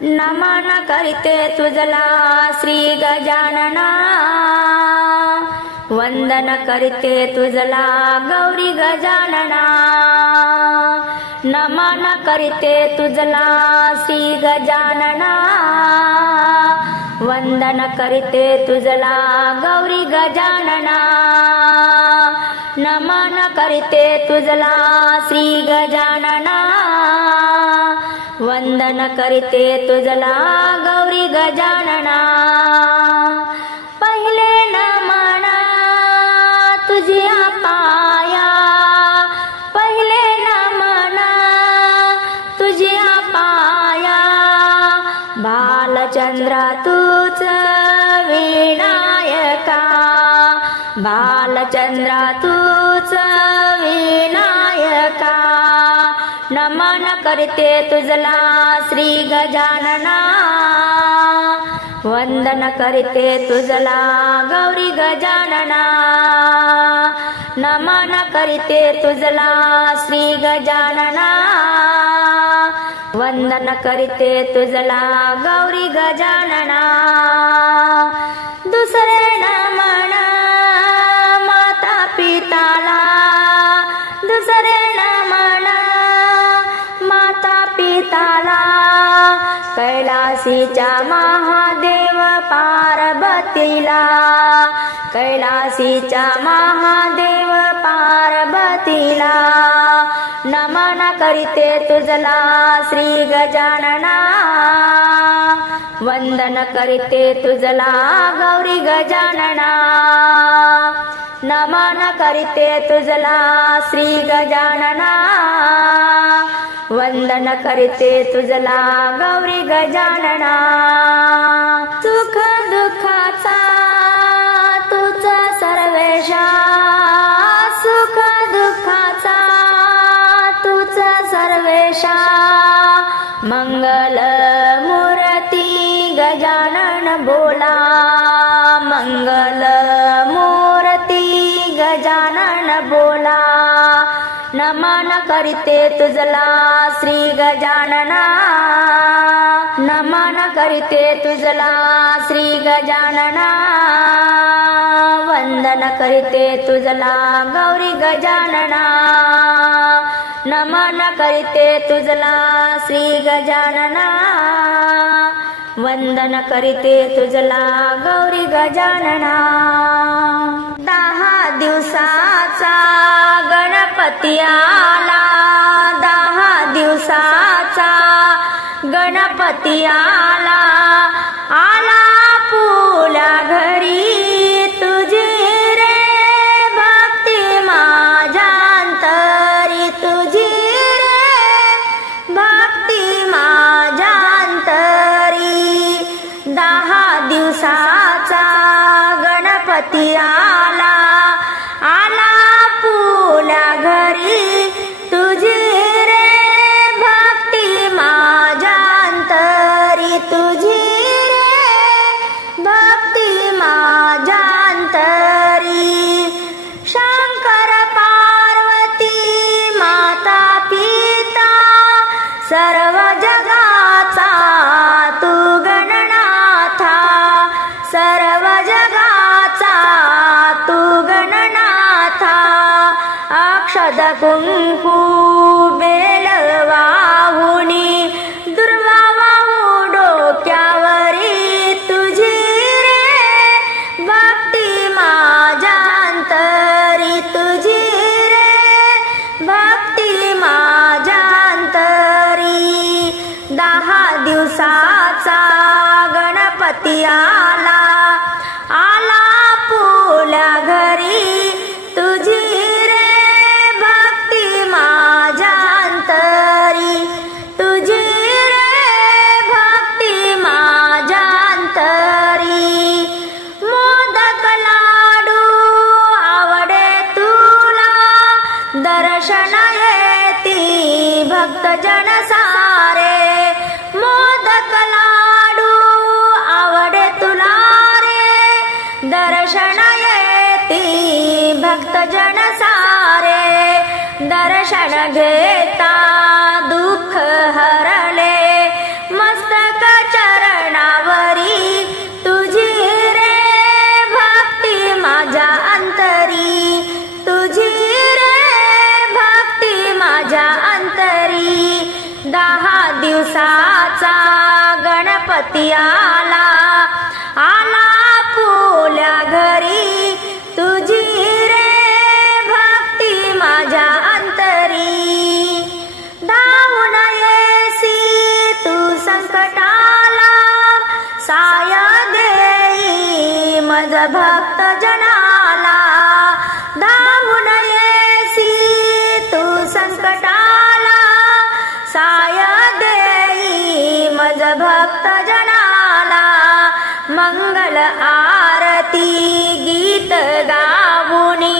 नमन करीते तुझला श्री गजानना, वंदन करीते तुझला गौरी गजानना। नमन करीते तुझला श्री गजानना, वंदन करीते तुझला गौरी गजानना। नमन करीते तुझला श्री गजानना, वंदन करीते तुझला गौरी गजानना। पहिले नमन तुझ्या पाया, पहिले नमन तुझ्या पाया। बालचंद्रा तूच विनायका, बालचंद्रा तूच विनायका। नमन करते तुझला श्री गजानना, वंदन करते तुझला गौरी गजानना। नमन करते तुझला श्री गजानना, वंदन करते तुझला गौरी गजानना। दुसरे नमन माता पिताला, दुसरे नमन माता पिताला। कैलासीच्या महादेव पार्वतीला, कैलासीच्या महादेव पार्वतीला। नमन करीते तुझला श्री गजानना, वंदन करीते तुझला गौरी गजानना। नमन करीते तुझला श्री गजानना, वंदन करीते तुझला गौरी गजानना। सुख दुःखाचा तुझ सर्वेशा, सुख दुःखाचा तुझ सर्वेशा। मंगल मूर्ती गजानन बोला, मंगल मूर्ती गजानन बोला। नमन करीते तुझला श्री गजानना, नमन करीते तुझला श्री गजानना। वंदन करीते तुझला गौरी गजानना। नमन करीते तुझला श्री गजानना, वंदन करीते तुझला गौरी गजानना। 10 दिवसाचा गणपती आला, 10 दिवसाचा गणपती आला। आला फुला घरी तुझी रे भक्ती माझ्या अंतरी, तुझी रे भक्ती माझ्या अंतरी। 10 दिवसाचा गणपती आला, आला फुला घरी तुझी रे भक्ती माझ्या अंतरी, तुझी रे भक्ती माझ्या अंतरी। शंकर पार्वती माता पिता सर्व जगाचा तू गणनाथा, सर्व जगाचा तू गणनाथा। अक्षद कुंकू बेल वाहुनी, दुर्वा वाहू डोक्यावरी तुझी रे भक्ती माझ्या अंतरी, तुझी रे भक्ती माझ्या अंतरी। 10 दिवसाचा गणपती आला, आला फुला घरी तुझी रे भक्ती माझ्या अंतरी, तुझी रे भक्ती माझ्या अंतरी। मोदक लाडू आवडे तुला, दर्शन येती भक्त जन सारे। मोदक लाडू आवडे तुला रे, दर्शन येती भक्त जन सारे। दर्शन घेता दुःख हरले, मस्तक गणपती आला आला फुल्या घरी तुझी रे भक्ती माझ्या अंतरी धावून येसी तू संकटाला साय देई मज भक्त जनाला धावून येसी तू संकटाला साय देई मज भक्त जनाला मंगल आरती गीत गावुनी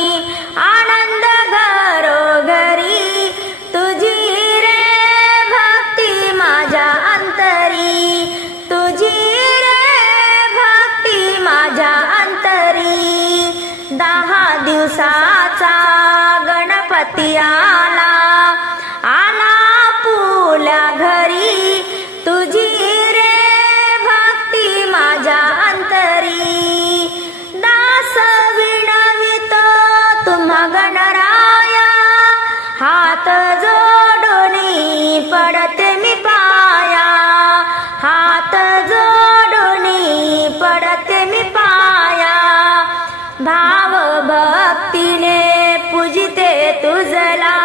आनंद घरोघरी तुझी रे भक्ती माझ्या अंतरी तुझी रे भक्ती माझ्या अंतरी 10 दिवसाचा गणपती आला आला फुल्या घरी तुझी रे भक्ती माझ्या अंतरी दास विनवितो तुम्हा गणराया हात जोडूनी पडते मी पाया हात जोडूनी पडते मी पाया भाव भक्तीने पूजिते तुझला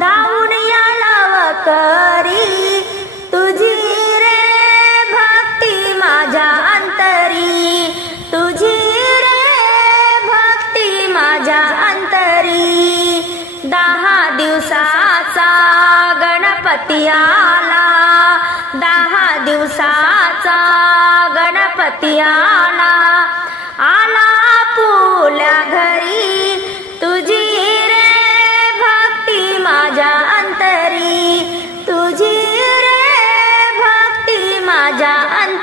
धावून या लवकरी तुझी रे भक्ती माझ्या अंतरी तुझी रे भक्ती माझ्या अंतरी 10 दिवसाचा गणपती आला 10 दिवसाचा गणपती आला आला फुल्या घरी तुझी रे भक्ती माझ्या अंतरी तुझी रे भक्ती माझ्या अंतरी